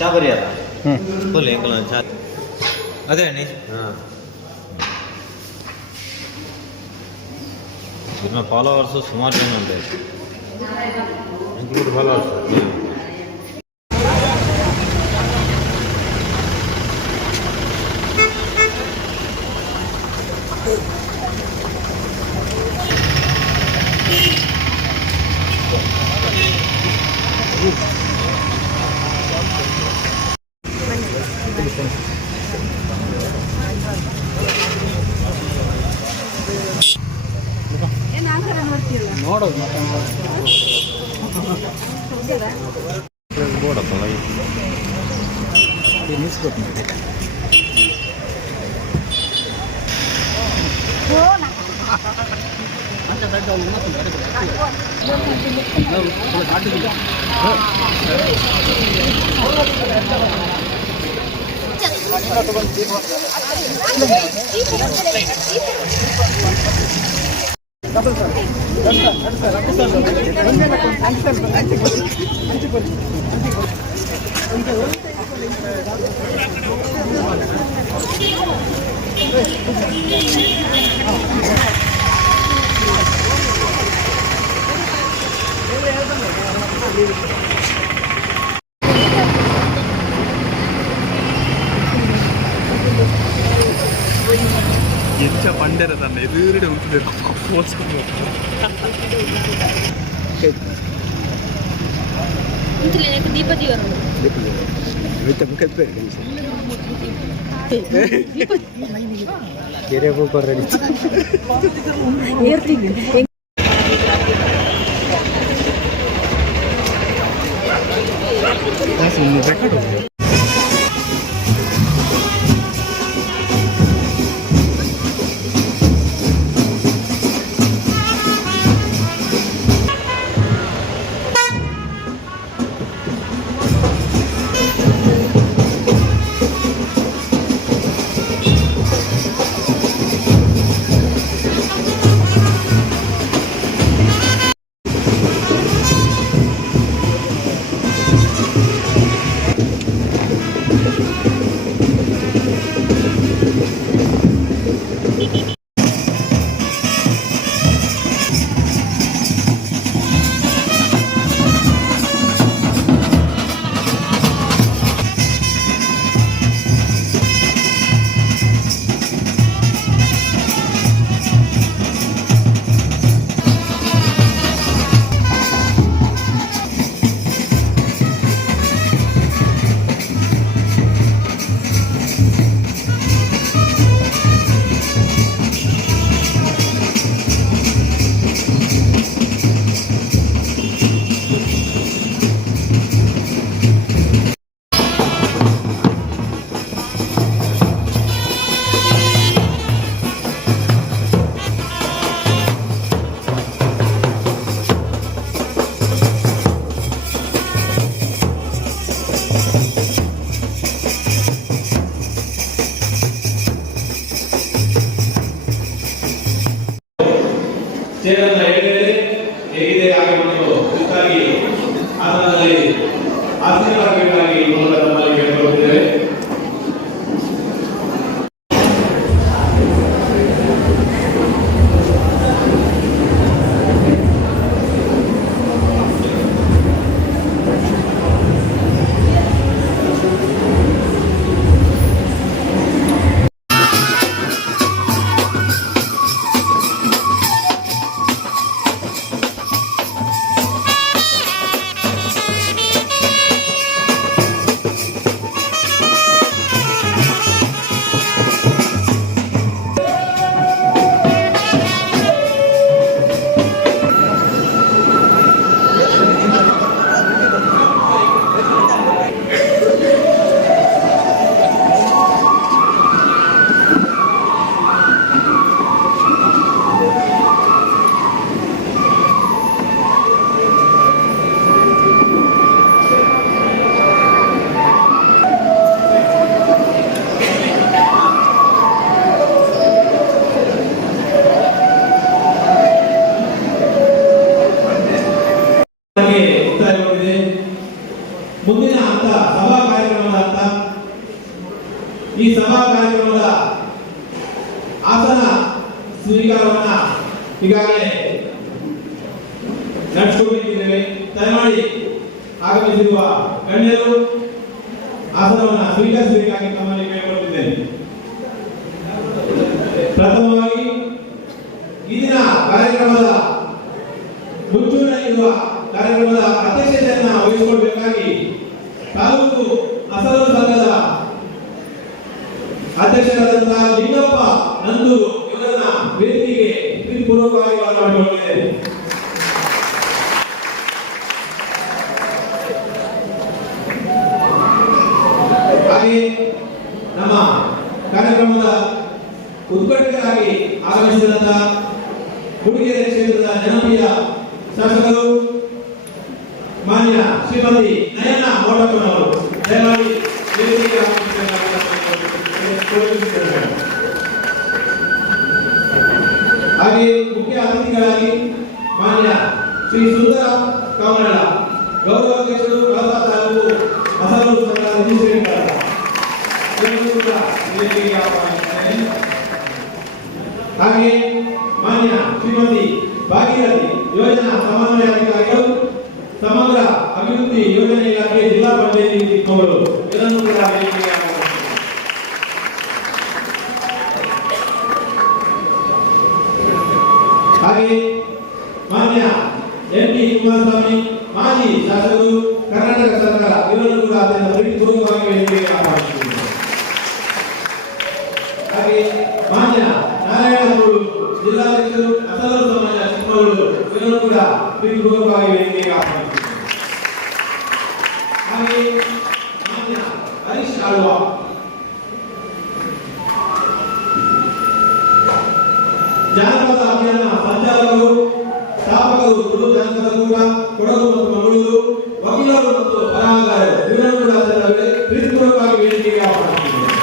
ಚಾಬರಿ ಅಲ್ಲ ಫುಲ್ ಎಂಕಲ್ ಚಾ ಅದೇ ಅಣ್ಣಿ ಹಾಂ ಇನ್ನು ಫಾಲೋವರ್ಸು ಸುಮಾರು ಜನ ಉಂಟು ಇನ್ಕ್ಲೂಡ್ ಫಾಲೋವರ್ಸ್ ನೋಡೋದು ಬೋಡಪ್ಪ ನಿಲ್ಲಿಸ್ಬೇಕು ಎಂಚ ಪಂಡೆರ ತನ್ನ ಎದುರುಗಡೆ ಉಂಟು ದೀಪದಿ ಕೆರೆ ಹೋಗೋರು ಸೇರನ್ನ ಹೇಳಿದರೆ ಹೇಗಿದೆ ಆಗಬಹುದು ಇದಕ್ಕಾಗಿ ಅದರಲ್ಲಿ ಆಶೀರ್ವಾದಕ್ಕಾಗಿ ಮೂಲಕ ನಮ್ಮಲ್ಲಿ ಕೇಳಿಕೊಳ್ಳುತ್ತೇವೆ. ಸ್ವೀಕಾರವನ್ನ ಈಗಾಗಲೇ ನಡೆಸಿಕೊಂಡಿದ್ದೇವೆ. ದಯಮಾಡಿ ಆಗಮಿಸಿರುವ ಗಣ್ಯರು ಆಸನವನ್ನು ಸ್ವೀಕರಿಸಬೇಕಾಗಿ ತಮ್ಮಲ್ಲಿ ಕೇಳಿಕೊಳ್ಳುತ್ತಿದ್ದೇನೆ. ಪ್ರಥಮವಾಗಿ ಈ ದಿನ ಕಾರ್ಯಕ್ರಮದ ಮುಂಚೂಣಿಯಲ್ಲಿರುವ ಕಾರ್ಯಕ್ರಮದ ಅಧ್ಯಕ್ಷತೆಯನ್ನು ವಹಿಸಿಕೊಳ್ಳಬೇಕಾಗಿ ತಾಲೂಕು ಅಸಲು ಸಂಘದ ಅಧ್ಯಕ್ಷರಾದಂತಹ ಲಿಂಗಪ್ಪ ನಂದೂರು ಇವರನ್ನ ವೇದಿಕೆಗೆ ಪ್ರೀತಿಪೂರ್ವಕವಾಗಿ ಮಾಡಿಕೊಂಡಿದ್ದೇನೆ. ಹಾಗೆ ನಮ್ಮ ಕಾರ್ಯಕ್ರಮದ ಉದ್ಘಾಟಕರಾಗಿ ಆಗಮಿಸಿದಂತಹ ಹುಡುಗಿಯರ ಕ್ಷೇತ್ರದ ಜನಪ್ರಿಯ ಶಾಸಕರು ಮಾನ್ಯ ಶ್ರೀಮತಿ ನಯನ ಮೋಟಪ್ಪನವರು ದಯಮಾಡಿ ವೇದಿಕೆಗೆ ಆಗಮಿಸಬೇಕಾಗಿ. ಹಾಗೆ ಮುಖ್ಯ ಅತಿಥಿಗಳಾಗಿ ಮಾನ್ಯ ಶ್ರೀ ಸುಂದರ ಕಾಮನಳ ಗೌರವಾಧ್ಯಕ್ಷರು ಕಳಸ ತಾಲೂಕು ಅಸಲು ಸಂಘದ ರಿಜಿಸ್ಟ್ರೇಟರ್ ಹಾಗೆ ಮಾನ್ಯ ಶ್ರೀಮತಿ ಭಾಗೀರಥಿ ಯೋಜನಾ ಸಮನ್ವಯಾಧಿಕಾರಿಗಳು ಸಮಗ್ರ ಅಭಿವೃದ್ಧಿ ಯೋಜನೆ ಇಲಾಖೆ ಜಿಲ್ಲಾ ಪಂಚಾಯತಿ ಚಿಕ್ಕಮಗಳೂರು ಇದನ್ನು ಕೂಡ ಹಾಗೆ ಮಾನ್ಯ ಎಂ.ಟಿ. ಕುಮಾರಸ್ವಾಮಿ ಮಾಜಿ ಶಾಸಕರು ಕರ್ನಾಟಕ ಸರ್ಕಾರ ಇವರನ್ನು ಕೂಡ ಅತ್ಯಂತ ಪ್ರೀತಿಪೂರ್ವಕವಾಗಿ ವೇದಿಕೆಗೆ ಆಹ್ವಾನಿಸುತ್ತೇನೆ. ಹಾಗೆ ಮಾನ್ಯ ನಾರಾಯಣಗೌಡ ಜಿಲ್ಲಾಧ್ಯಕ್ಷರು ಅಸಲು ಸಮಾಜ ಚಿಕ್ಕಮಗಳೂರು ಇವರನ್ನು ಕೂಡ ಪ್ರೀತಿಪೂರ್ವಕವಾಗಿ ವೇದಿಕೆಗೆ ಆಹ್ವಾನಿಸುತ್ತೇನೆ. ಹಾಗೆ ಮಾನ್ಯ ಹರೀಶ್ ಆಳ್ವ ಜಾನಪದ ಅಭಿಯಾನ ಸಂಚಾಲಕರು ಸ್ಥಾಪಕರು ತುಳು ಜನಪದ ಕೂಟ ಕೊಡಗು ಮತ್ತು ಮಂಗಳೂರು ವಕೀಲರು ಮತ್ತು ಬರಹಗಾರರು ಇವರನ್ನು ಕೂಡ ಪ್ರೀತಿಪೂರ್ವಕವಾಗಿ ವೇದಿಕೆಗೆ ಆಹ್ವಾನಿಸುತ್ತೇನೆ.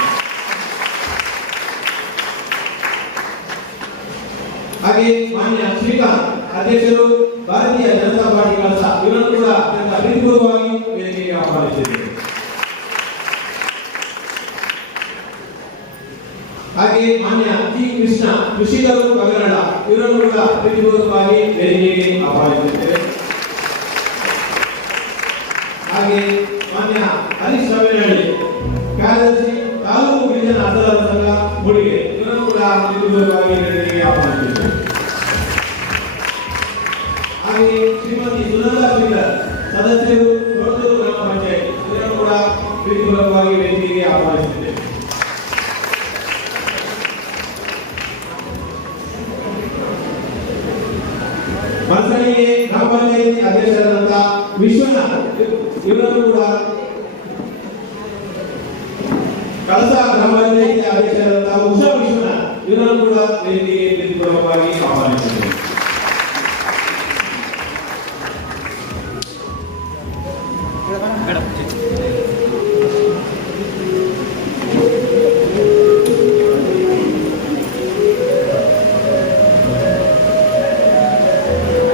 ಹಾಗೆ ಮಾನ್ಯ ಶ್ರೀಕಾಂತ್ ಅಧ್ಯಕ್ಷರು ಭಾರತೀಯ ಜನತಾ ಪಾರ್ಟಿ ಕಳಸ ಇವರನ್ನು ಕೂಡ ಅತ್ಯಂತ ಪ್ರೀತಿಪೂರ್ವಕವಾಗಿ ವೇದಿಕೆಗೆ ಆಹ್ವಾನಿಸಿದ್ದೇವೆ. ಹಾಗೆ ಮಾನ್ಯ ಟಿ. ಕೃಷ್ಣ ಕೃಷಿಕರು ಕಗರಳ ಇವರನ್ನು ಕೂಡ ಪ್ರೀತಿಪೂರ್ವಕವಾಗಿ ವೇದಿಕೆಗೆ ಆಹ್ವಾನಿಸುತ್ತೇವೆ. ಹಾಗೆ ಮಾನ್ಯ ಹರೀಶ್ ರವಿನಹಳ್ಳಿ ಕಾರ್ಯದರ್ಶಿ ತಾಲೂಕು ಗಿರಿಜನ ಅಸಲರ ಸಂಘ ಮೂಡಿಗೆ ಇವರನ್ನು ಕೂಡ ಪ್ರೀತಿಪೂರ್ವಕವಾಗಿ ವೇದಿಕೆಗೆ ಆಹ್ವಾನಿಸುತ್ತೇವೆ. ಹಾಗೆ ಶ್ರೀಮತಿ ಸುನಂದಾ ಶ್ರೀಧರ್ ಸದಸ್ಯರು ಕೊರಟೂರು ಗ್ರಾಮ ಪಂಚಾಯತ್ ಇವರನ್ನು ಕೂಡ ಪ್ರೀತಿಪೂರ್ವಕವಾಗಿ ವೇದಿಕೆಗೆ ಆಹ್ವಾನಿಸುತ್ತೇವೆ. ಮನಸಣಿಗೆ ಗ್ರಾಮ ಪಂಚಾಯತಿ ಅಧ್ಯಕ್ಷರಾದಂತಹ ವಿಶ್ವನಾಥ್ ಇವರನ್ನು ಕೂಡ ಕಳಸ ಗ್ರಾಮ ಪಂಚಾಯತಿ ಅಧ್ಯಕ್ಷರಾದಂತಹ ಉಷಾ ವಿಶ್ವನಾಥ್ ಇವರನ್ನು ಕೂಡ ವೇದಿಕೆಗೆ ಪ್ರೀತಿಪೂರ್ವಕವಾಗಿ ಆಹ್ವಾನಿಸುತ್ತೇವೆ.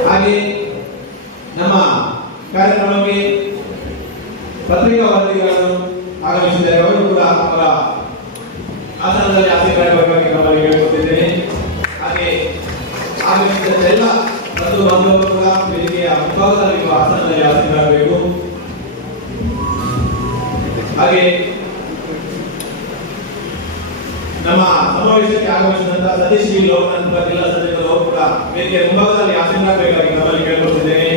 ಹಾಗೆ ನಮ್ಮ ಕಾರ್ಯಕ್ರಮಕ್ಕೆ ಪತ್ರಿಕಾ ವರದಿಗಳನ್ನು ಆಗಮಿಸಿದ್ದಾರೆ. ಅವರು ಕೂಡ ಅವರ ಆಸನದಲ್ಲಿ ಆಸೀನರಾಗಬೇಕಾಗಿ ತಮ್ಮಲ್ಲಿ ಕೇಳಿಕೊಳ್ಳುತ್ತಿದ್ದೇನೆ. ಹಾಗೆ ಆಗಮಿಸಿದ ಎಲ್ಲ ಬಂಧು ಬಾಂಧವರು ಕೂಡ ವೇದಿಕೆಯ ಮುಂಭಾಗದಲ್ಲಿರುವ ಆಸನದಲ್ಲಿ ಆಸೀನರಾಗಬೇಕು. ಹಾಗೆ ನಮ್ಮ ಸಮಾವೇಶಕ್ಕೆ ಆಗಮಿಸಿದಂತಹ ಸತೀಶ್ ಬಿ ಲೋಕನಾಥ್ ಜಿಲ್ಲಾ ಸಚಿವರು ಅವರು ಕೂಡ ವೇದಿಕೆಯ ಮುಂಭಾಗದಲ್ಲಿ ಆಸೀನರಾಗಬೇಕಾಗಿ ತಮ್ಮಲ್ಲಿ ಕೇಳಿಕೊಳ್ಳುತ್ತಿದ್ದೇನೆ.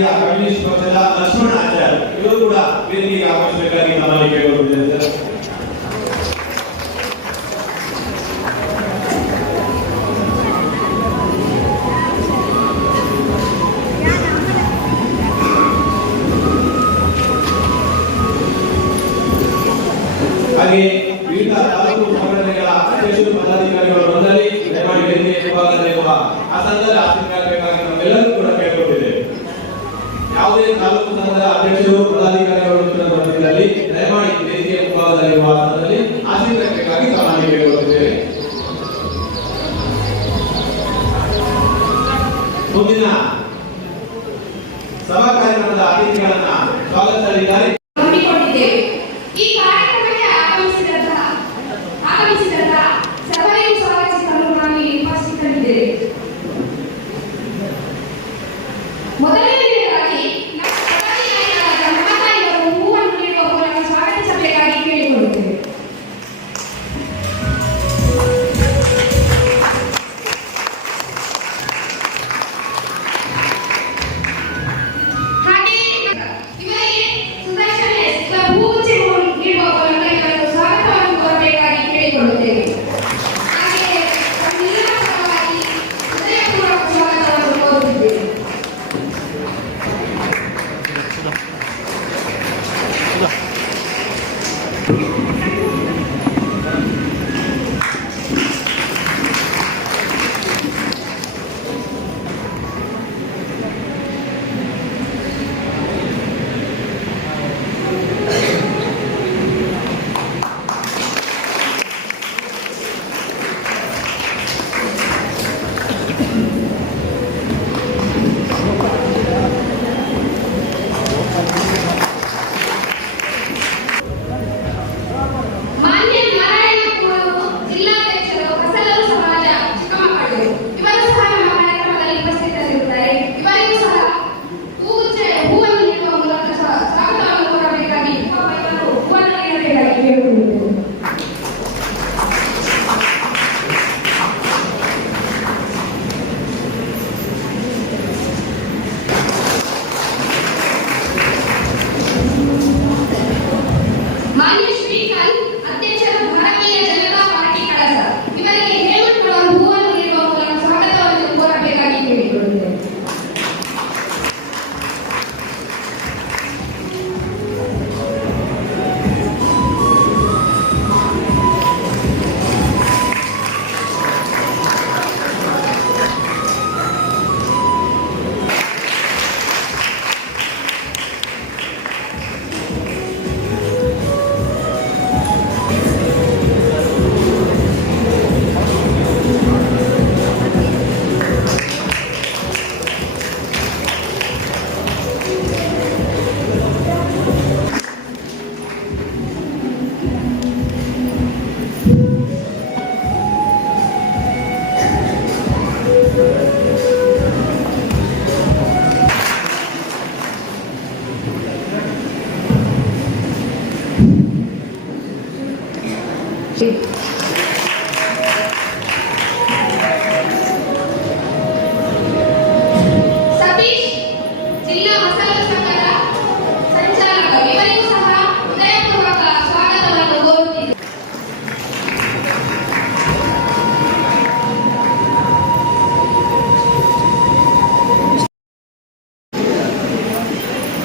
ಸ್ಥಳೀಯ ಕಮ್ಯುನಿಸ್ಟ್ ಪಕ್ಷದ ಲಕ್ಷ್ಮಣ ಆಚಾರ್ಯ ಇವರು ಕೂಡ ವೇದಿಕೆಗೆ ಆಗಮಿಸಬೇಕಾಗಿ ನಮ್ಮಲ್ಲಿ ಕೇಳಿಕೊಳ್ಳುತ್ತಿದ್ದಾರೆ ಸರ್. ಹಾಗೆ ವಿವಿಧ ತಾಲೂಕು ಸಂಘಟನೆಗಳ ಅಧ್ಯಕ್ಷರು ಪದಾಧಿಕಾರಿಗಳು ಬಂದಲ್ಲಿ ದಯಮಾಡಿ ವೇದಿಕೆ ಮುಂಭಾಗದಲ್ಲಿರುವ ಆಸನದಲ್ಲಿ ಆಸೀನರಾಗಬೇಕಾಗಿ ನಾವೆಲ್ಲರೂ ಕೂಡ ಕೇಳಿಕೊಂಡಿದ್ದೇವೆ. ಯಾವುದೇ ತಾಲೂಕು ಸಂಘದ ಅಧ್ಯಕ್ಷರು ಪದಾಧಿಕಾರಿಗಳು ಬಂದಿದ್ದಲ್ಲಿ ದಯಮಾಡಿ ವೇದಿಕೆ ಮುಂಭಾಗದಲ್ಲಿರುವ ಆಸನದಲ್ಲಿ ಆಸೀನರಾಗಬೇಕಾಗಿ ತಮ್ಮಲ್ಲಿ ಕೇಳಿಕೊಳ್ಳುತ್ತೇವೆ. ಮುಂದಿನ ಸಭಾ ಕಾರ್ಯಕ್ರಮದ ಅತಿಥಿಗಳನ್ನ ಸ್ವಾಗತಿಸಲಿದ್ದಾರೆ. ಈ ಕಾರ್ಯಕ್ರಮಕ್ಕೆ ಆಗಮಿಸಿದಂತ ಸಭೆಯು ಸ್ವಾಗತಿಸಲು ನಾನು ಉಪಸ್ಥಿತರಿದ್ದೇವೆ. ಮೊದಲನೆಯದಾಗಿ ಮಹತಾಯಿಯವರು ಹೂವನ್ನು ನೀಡುವ ಮೂಲಕ ಸ್ವಾಗತಿಸಬೇಕಾಗಿ ಕೇಳಿಕೊಳ್ಳುತ್ತೇವೆ.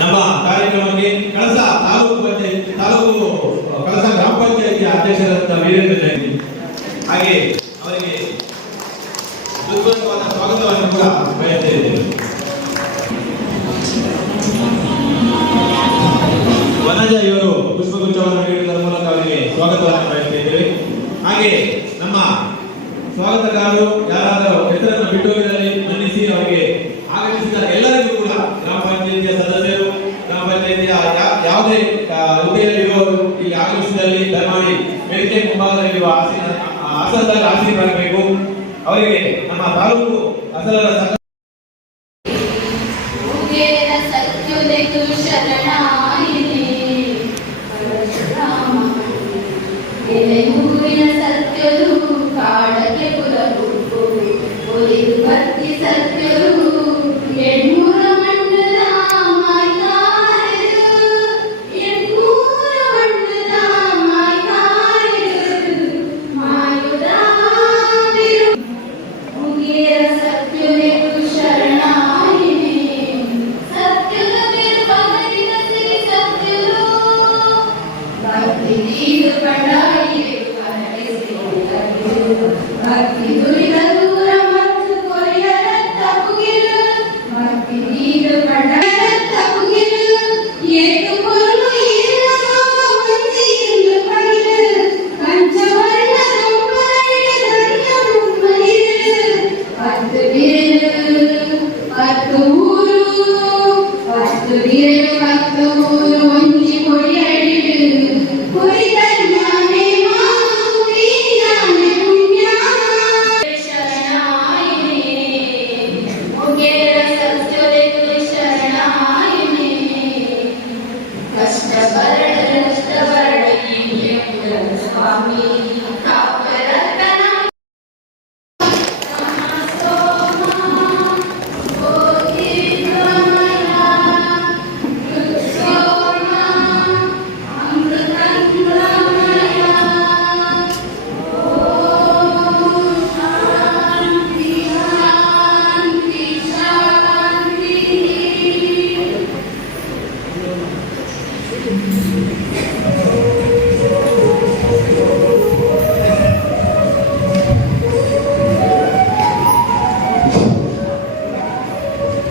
ನಮ್ಮ ಕಾರ್ಯಕ್ರಮಕ್ಕೆ ಕಳಸ ತಾಲೂಕು ಕಳಸ ಗ್ರಾಮ ಪಂಚಾಯಿತಿಯ ಅಧ್ಯಕ್ಷರಾದ ವೀರೇಂದ್ರ ಜೈನ್ ಹಾಗೆ ಅವರಿಗೆ ಹೃತ್ಪೂರ್ವಕವಾದ ಸ್ವಾಗತವನ್ನು ಕೂಡ ಬಯಸ್ತಾ ಇದ್ದೇವೆ. ವನಜ ಇವರು ಪುಷ್ಪಗುಚ್ಛವನ್ನು ನೀಡುವುದರ ಮೂಲಕ ಅವರಿಗೆ ಸ್ವಾಗತವನ್ನು ಬಯಸ್ತಾ ಇದ್ದೇವೆ. ಹಾಗೆ ನಮ್ಮ ಸ್ವಾಗತಗಾರರು ಯಾರಾದರೂ ಹೆಸರನ್ನು ಬಿಟ್ಟೋಗಿದಲ್ಲಿ ಮನ್ನಿಸಿ ಅವರಿಗೆ ಆಗಮಿಸಿದ ಎಲ್ಲರಿಗೂ ಕೂಡ ಗ್ರಾಮ ಪಂಚಾಯಿತಿಯ ಸದಸ್ಯರು ಗ್ರಾಮ ಪಂಚಾಯಿತಿಯ ಯಾವುದೇ ಹುದ್ದೆಯಲ್ಲಿ ಇರುವವರು ಇಲ್ಲಿ ಆಗಮಿಸಿದಲ್ಲಿ ದಯಮಾಡಿ ವೇದಿಕೆ ಮುಂಭಾಗದಲ್ಲಿರುವ ಆಸನದಲ್ಲಿ ಆಸೀನರಾಗಬೇಕು. ಅವರಿಗೆ ನಮ್ಮ ತಾಲೂಕು ಅಸಲರ ಸತ್ಯದು ಕಾಡಕ್ಕೆ ಪುರವು ಭಕ್ತಿ ಸತ್ಯರು ಎಣ್ಣೂರ ಮಂಡಲ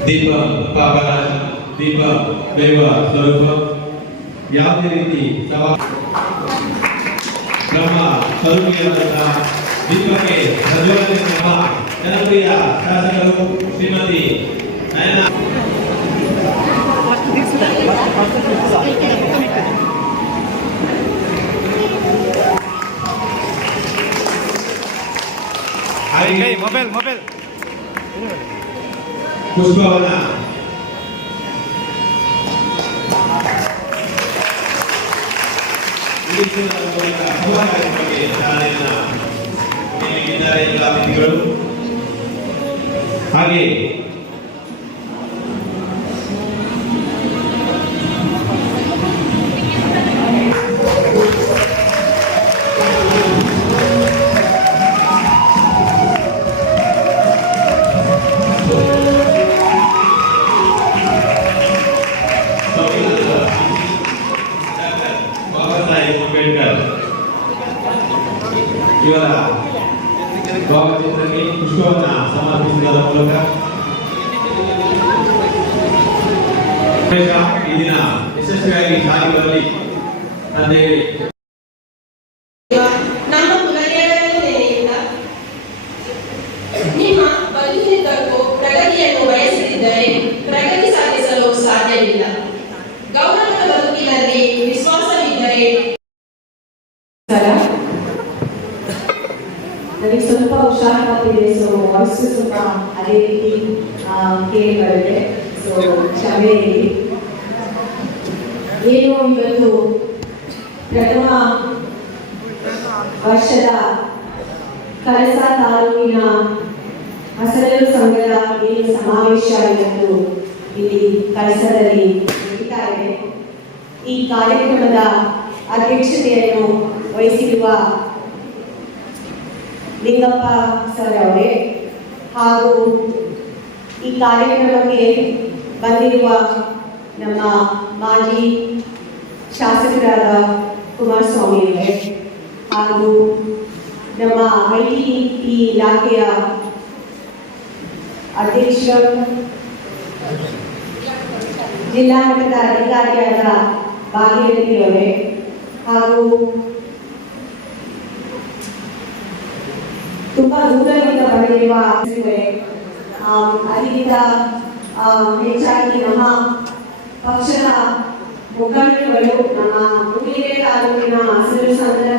ದೀಪ ಪಾಪರಾಜ ದೀಪ ದೈವ ಸ್ವರೂಪ ಯಾವುದೇ ರೀತಿ ಬ್ರಹ್ಮ ಸ್ವರೂಪಿಯಾದಂತಹ ದೀಪಕ್ಕೆ ಪ್ರಜ್ವಲನೆ ನಮ್ಮ ಜನಪ್ರಿಯ ಶಾಸಕರು ಶ್ರೀಮತಿ ನಯನ ಮೊಬೈಲ್ ಪುಷ್ಪವನ ಕಾರ್ಯಕ್ರಮಕ್ಕೆ ಚಾಲನೆಯನ್ನು ನೀಡಿದ್ದಾರೆ ಎಲ್ಲ ಅತಿಥಿಗಳು. ಹಾಗೆ ಅಂಬೇಡ್ಕರ್ ಇವರ ಭಾವಚಿತ್ರಕ್ಕೆ ಪುಷ್ಪವನ್ನು ಸಮರ್ಪಿಸಿದ ಮೂಲಕ ಈ ದಿನ ಯಶಸ್ವಿಯಾಗಿ ಸಾಗಿ ಬರಲಿ ಅಂತ ಹೇಳಿ ನಮ್ಮ ಕುಲಗೆಳೆಯರಿಂದ ನಿಮ್ಮ ಬದುಕಿನುದ್ದಕ್ಕೂ ಪ್ರಗತಿಯನ್ನು ಬಯಸದಿದ್ದರೆ ಪ್ರಗತಿ ಸಾಧಿಸಲು ಸಾಧ್ಯವಿಲ್ಲ. ಗೌರವದ ಬದುಕಿನಲ್ಲಿ ವಿಶ್ವಾಸವಿದ್ದರೆ ನನಗೆ ಸ್ವಲ್ಪ ಹುಷಾರಾಗ್ತಿದೆ. ಸೊ ವಾಯ್ಸ್ ಸ್ವಲ್ಪ ಅದೇ ರೀತಿ ಕೇಳಿ ಬರುತ್ತೆ. ಸೊ ಕ್ಷಮೆ ಇರಲಿ. ಏನು ಇವತ್ತು ಪ್ರಥಮ ವರ್ಷದ ಕಳಸ ತಾಲೂಕಿನ ಹಸರರು ಸಂಘದ ಏನು ಸಮಾವೇಶ ಇವತ್ತು ಇಲ್ಲಿ ಕಳಸದಲ್ಲಿ ನಡೀತಾ ಇದೆ. ಈ ಕಾರ್ಯಕ್ರಮದ ಅಧ್ಯಕ್ಷತೆಯನ್ನು ವಹಿಸಿರುವ ಲಿಂಗಪ್ಪ ಸರ್ ಅವರೇ ಹಾಗೂ ಈ ಕಾರ್ಯಕ್ರಮಕ್ಕೆ ಬಂದಿರುವ ನಮ್ಮ ಮಾಜಿ ಶಾಸಕರಾದ ಕುಮಾರಸ್ವಾಮಿ ಅವರೇ ಹಾಗೂ ನಮ್ಮ ಐಟಿ ಇಲಾಖೆಯ ಅಧ್ಯಕ್ಷರು, ಜಿಲ್ಲಾ ಮಟ್ಟದ ಅಧಿಕಾರಿಯಾದ ಭಾಗೀರಥಿ ಅವರೇ ಹಾಗೂ ತುಂಬಾ ದೂರದಿಂದ ಬಂದಿರುವ ಅದಕ್ಕಿಂತ ಹೆಚ್ಚಾಗಿ ನಮ್ಮ ಪಕ್ಷದ ಮುಖಂಡರುಗಳು, ನಮ್ಮ ಮೂಡಿಗೆರೆ ತಾಲೂಕಿನ ಹಸಿರು ಸಂಘದ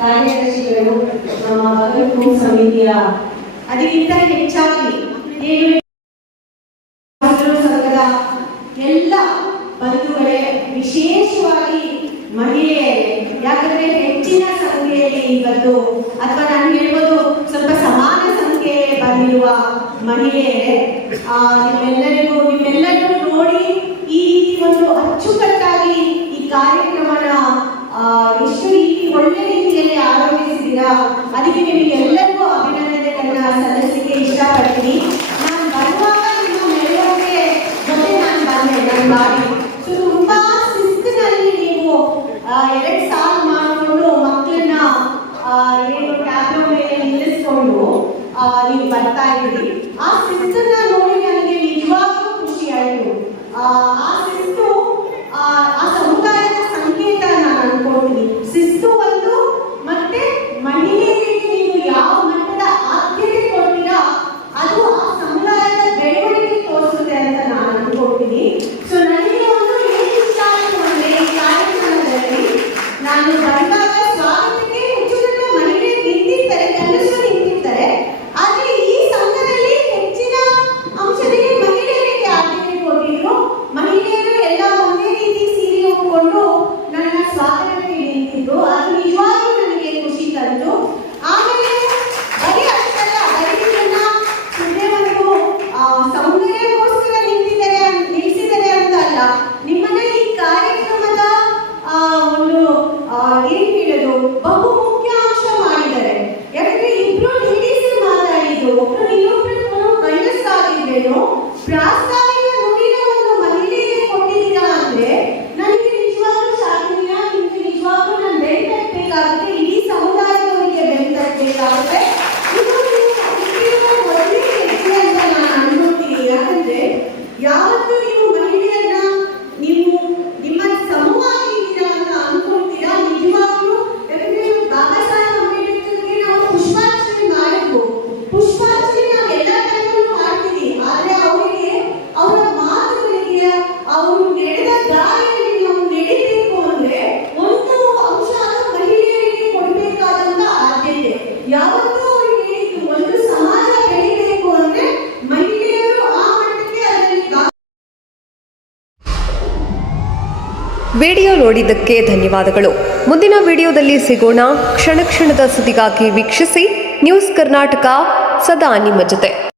ಕಾರ್ಯದರ್ಶಿಗಳು, ನಮ್ಮ ಬಗಲು ಸಮಿತಿಯ ಅದಕ್ಕಿಂತ ಹೆಚ್ಚಾಗಿ ಹಸಿರು ಸಂಘದ ಎಲ್ಲ ಬಂಧುಗಳೇ, ವಿಶೇಷವಾಗಿ ಮಹಿಳೆಯರೇ, ಯಾಕಂದ್ರೆ ಹೆಚ್ಚಿನ ಸಂಖ್ಯೆಯಲ್ಲಿ ಇವತ್ತು ಅಥವಾ ನಾನು ಹೇಳ್ಬೋದು ಸ್ವಲ್ಪ ಸಮಾನ ಸಂಖ್ಯೆಯಲ್ಲಿ ಬಂದಿರುವ ಮಹಿಳೆಯರೇ, ನಿಮ್ಮೆಲ್ಲರಿಗೂ ನೋಡಿ ಈ ರೀತಿ ಒಂದು ಅಚ್ಚುಕಟ್ಟಾಗಿ ಈ ಕಾರ್ಯಕ್ರಮನ ಎಷ್ಟು ರೀತಿ ಒಳ್ಳೆ ರೀತಿಯಲ್ಲಿ ಆರಂಭಿಸಿದ್ದೀರಾ, ಅದಕ್ಕೆ ನಿಮಗೆಲ್ಲರಿಗೂ ಅಭಿನಂದನೆಗಳನ್ನ ಸಲ್ಲಿಸಲಿಕ್ಕೆ ಇಷ್ಟಪಡ್ತೀನಿ. ನಾನು ಬರುವಾಗ ನಿಮ್ಮ ಮೆರವಣಿಗೆ ಜೊತೆ ನಾನು ಬಂದೆ ನನ್ನ ಬಾಡಿ. ಸೊ ತುಂಬಾ ಶಿಸ್ತಿನಲ್ಲಿ ನೀವು 2 ಸಾಲು ಮಾಡಿಕೊಂಡು ಮಕ್ಕಳನ್ನ ಏನು ಟ್ಯಾಬ್ಲೋ ಮೇಲೆ ನಿಲ್ಲಿಸ್ಕೊಂಡು ನೀವು ಬರ್ತಾ ಇದ್ದೀರಿ. ಆ ಶಿಸ್ತನ್ನ ನೋಡಿ ನನಗೆ ನಿಜವಾಗ್ಲೂ ಖುಷಿ ಆಯಿತು. ಆ ಶಿಸ್ತು ಆ ಸಮುದಾಯದ ಸಂಕೇತ ನಾನು ಅನ್ಕೊಳ್ತೀನಿ. ಶಿಸ್ತು ಒಂದು, ಮತ್ತೆ ಮಹಿಳೆಯರಿಗೆ ನೀವು ಯಾವ ಮಟ್ಟದ ಆದ್ಯತೆ ಕೊಡ್ತೀರಾ ಅದು ಆ ಸಮುದಾಯದ ಬೆಳವಣಿಗೆ ತೋರಿಸುತ್ತೆ ಅಂತ ನಾನು ಅನ್ಕೊಳ್ತೀನಿ. ವಿಡಿಯೋ ನೋಡಿದ್ದಕ್ಕೆ ಧನ್ಯವಾದಗಳು. ಮುಂದಿನ ವಿಡಿಯೋದಲ್ಲಿ ಸಿಗೋಣ. ಕ್ಷಣ ಕ್ಷಣದ ಸುದ್ದಿಗಾಗಿ ವೀಕ್ಷಿಸಿ ನ್ಯೂಸ್ ಕರ್ನಾಟಕ, ಸದಾ ನಿಮ್ಮ ಜೊತೆ.